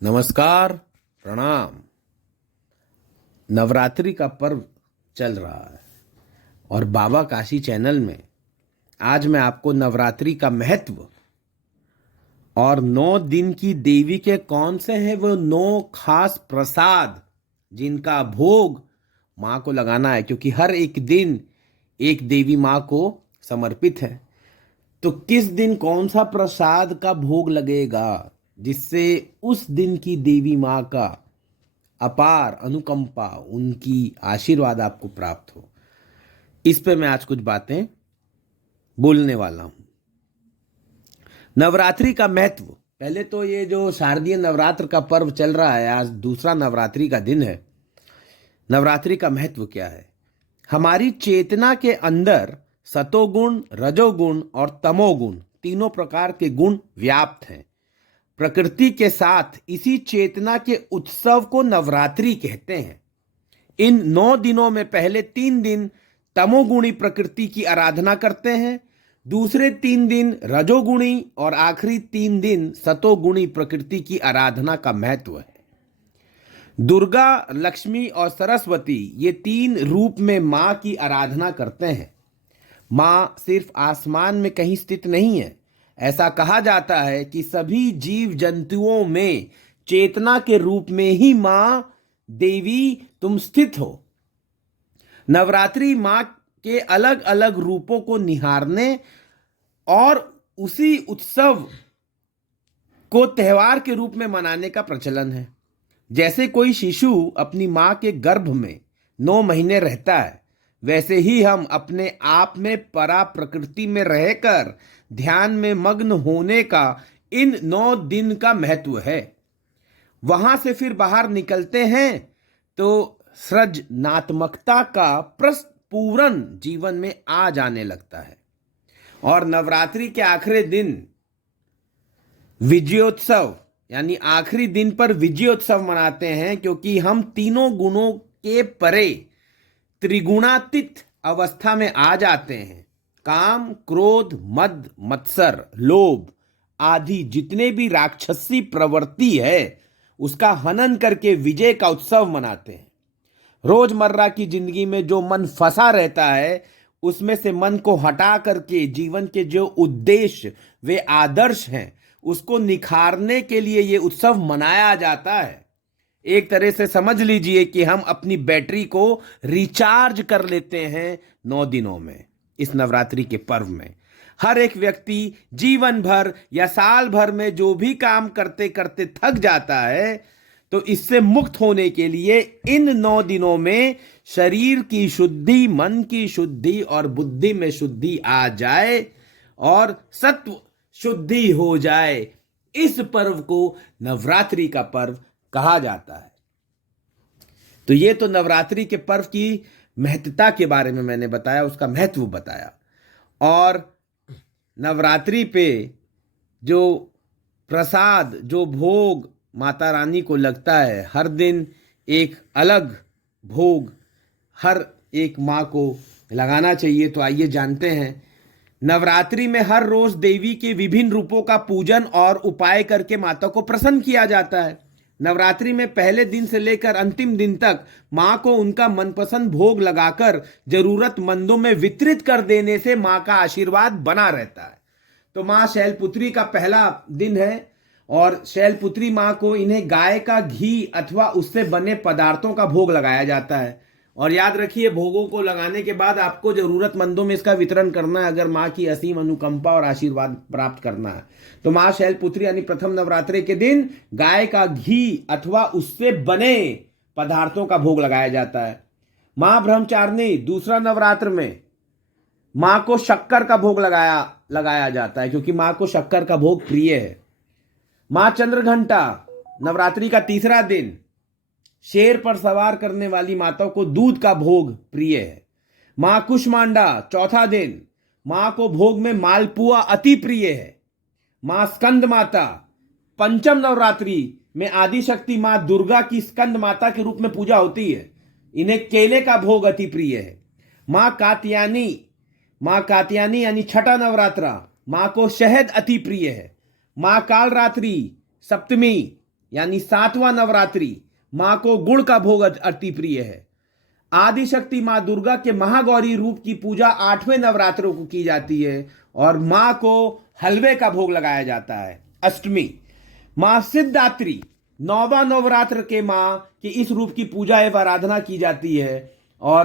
नमस्कार, प्रणाम। नवरात्रि का पर्व चल रहा है और बाबा काशी चैनल में आज मैं आपको नवरात्रि का महत्व और 9 दिन की देवी के कौन से हैं वो 9 खास प्रसाद जिनका भोग माँ को लगाना है, क्योंकि हर एक दिन एक देवी माँ को समर्पित है। तो किस दिन कौन सा प्रसाद का भोग लगेगा जिससे उस दिन की देवी माँ का अपार अनुकंपा, उनकी आशीर्वाद आपको प्राप्त हो, इस पे मैं आज कुछ बातें बोलने वाला हूं। नवरात्रि का महत्व, पहले तो ये जो शारदीय नवरात्र का पर्व चल रहा है, आज दूसरा नवरात्रि का दिन है। नवरात्रि का महत्व क्या है? हमारी चेतना के अंदर सतोगुण, रजोगुण और तमोगुण तीनों प्रकार के गुण व्याप्त हैं। प्रकृति के साथ इसी चेतना के उत्सव को नवरात्रि कहते हैं। इन 9 दिनों में पहले 3 दिन तमोगुणी प्रकृति की आराधना करते हैं, दूसरे 3 दिन रजोगुणी और आखिरी 3 दिन सतोगुणी प्रकृति की आराधना का महत्व है। दुर्गा, लक्ष्मी और सरस्वती ये 3 रूप में मां की आराधना करते हैं। मां सिर्फ आसमान में कहीं स्थित नहीं है। ऐसा कहा जाता है कि सभी जीव जंतुओं में चेतना के रूप में ही मां देवी तुम स्थित हो। नवरात्रि मां के अलग अलग रूपों को निहारने और उसी उत्सव को त्योहार के रूप में मनाने का प्रचलन है। जैसे कोई शिशु अपनी मां के गर्भ में 9 महीने रहता है, वैसे ही हम अपने आप में परा प्रकृति में रहकर ध्यान में मग्न होने का इन 9 दिन का महत्व है। वहां से फिर बाहर निकलते हैं तो सृजनात्मकता का प्रस्फुरन जीवन में आ जाने लगता है। और नवरात्रि के आखिरी दिन विजयोत्सव यानी आखिरी दिन पर विजयोत्सव मनाते हैं, क्योंकि हम तीनों गुणों के परे त्रिगुणातीत अवस्था में आ जाते हैं। काम, क्रोध, मद, मत्सर, लोभ आदि जितने भी राक्षसी प्रवृत्ति है उसका हनन करके विजय का उत्सव मनाते हैं। रोजमर्रा की जिंदगी में जो मन फंसा रहता है उसमें से मन को हटा करके जीवन के जो उद्देश्य वे आदर्श हैं उसको निखारने के लिए ये उत्सव मनाया जाता है। एक तरह से समझ लीजिए कि हम अपनी बैटरी को रिचार्ज कर लेते हैं 9 दिनों में, इस नवरात्रि के पर्व में। हर एक व्यक्ति जीवन भर या साल भर में जो भी काम करते करते थक जाता है, तो इससे मुक्त होने के लिए इन 9 दिनों में शरीर की शुद्धि, मन की शुद्धि और बुद्धि में शुद्धि आ जाए और सत्व शुद्धि हो जाए, इस पर्व को नवरात्रि का पर्व कहा जाता है। तो ये तो नवरात्रि के पर्व की महत्ता के बारे में मैंने बताया, उसका महत्व बताया। और नवरात्रि पे जो प्रसाद, जो भोग माता रानी को लगता है, हर दिन एक अलग भोग हर एक माँ को लगाना चाहिए। तो आइए जानते हैं। नवरात्रि में हर रोज देवी के विभिन्न रूपों का पूजन और उपाय करके माता को प्रसन्न किया जाता है। नवरात्रि में पहले दिन से लेकर अंतिम दिन तक मां को उनका मनपसंद भोग लगाकर जरूरतमंदों में वितरित कर देने से मां का आशीर्वाद बना रहता है। तो मां शैलपुत्री का पहला दिन है और शैलपुत्री मां को इन्हें गाय का घी अथवा उससे बने पदार्थों का भोग लगाया जाता है। और याद रखिए, भोगों को लगाने के बाद आपको जरूरतमंदों में इसका वितरण करना है अगर मां की असीम अनुकंपा और आशीर्वाद प्राप्त करना है। तो मां शैलपुत्री यानी प्रथम नवरात्रि के दिन गाय का घी अथवा उससे बने पदार्थों का भोग लगाया जाता है। मां ब्रह्मचारिणी दूसरा नवरात्र में मां को शक्कर का भोग लगाया जाता है, क्योंकि मां को शक्कर का भोग प्रिय है। मां चंद्रघंटा नवरात्रि का तीसरा दिन शेर पर सवार करने वाली माता को दूध का भोग प्रिय है। मां कुष्मांडा चौथा दिन, मां को भोग में मालपुआ अति प्रिय है। मां स्कंद माता पंचम नवरात्रि में आदिशक्ति मां दुर्गा की स्कंद माता के रूप में पूजा होती है, इन्हें केले का भोग अति प्रिय है। मां कात्यायनी यानी छठा नवरात्रा, मां को शहद अति प्रिय है। मां कालरात्रि सप्तमी यानी 7वां नवरात्रि, मां को गुड़ का भोग अति प्रिय है। आदिशक्ति मां दुर्गा के महागौरी रूप की पूजा 8वें नवरात्रों को की जाती है और मां को हलवे का भोग लगाया जाता है। अष्टमी, मां सिद्धात्री 9वां नवरात्र के मां के इस रूप की पूजा एवं आराधना की जाती है।